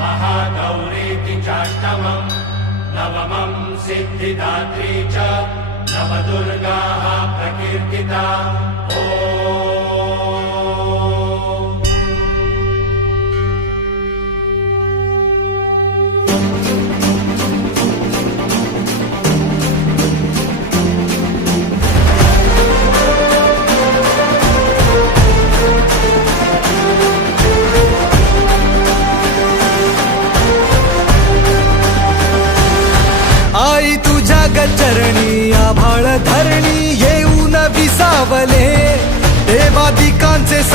महागौरीति चाष्टमम् नवमम् सिद्धिदात्री च नवदुर्गाः प्रकीर्तिता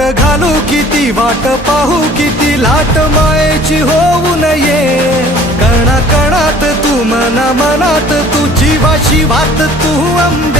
वाट घालू किती वाट पाहू किती लाट मायेची होऊ नये. कणा कणात तू मना मनात तू जीवाशी वात तू अंबे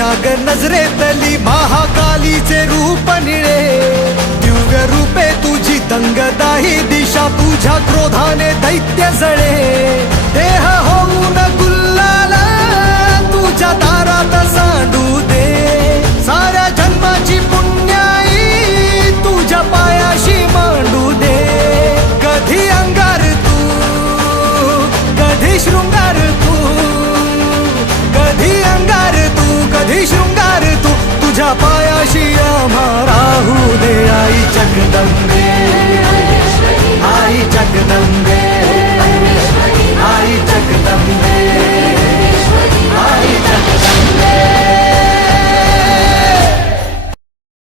आग नजरेतली महाकालीचे रूप निळे दिव्य रूपे तुझी दंगदाही दिशा तुझ्या क्रोधाने दैत्य जळे. देह हो शृंगार तू तुझ्या पायाशी